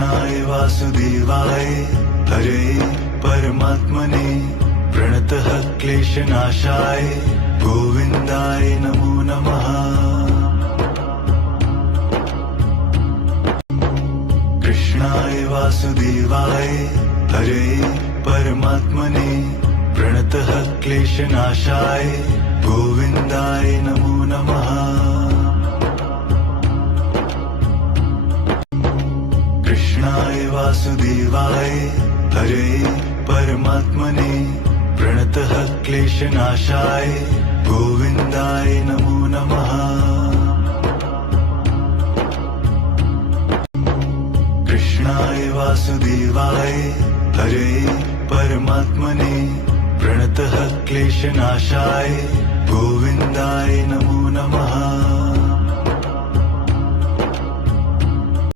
कृष्णाय वासुदेवाय हरे परमात्मने प्रणतः क्लेशनाशाय गोविन्दाय नमो नमः। कृष्णाय वासुदेवाय हरे परमात्मने प्रणतः क्लेशनाशाय गोविन्दाय नमो नमः। कृष्णाय वासुदेवाय हरे परमात्मने प्रणतः क्लेशनाशाय गोविन्दाय नमो नमः। कृष्णाय वासुदेवाय हरे परमात्मने प्रणतः क्लेशनाशाय गोविन्दाय नमो नमः।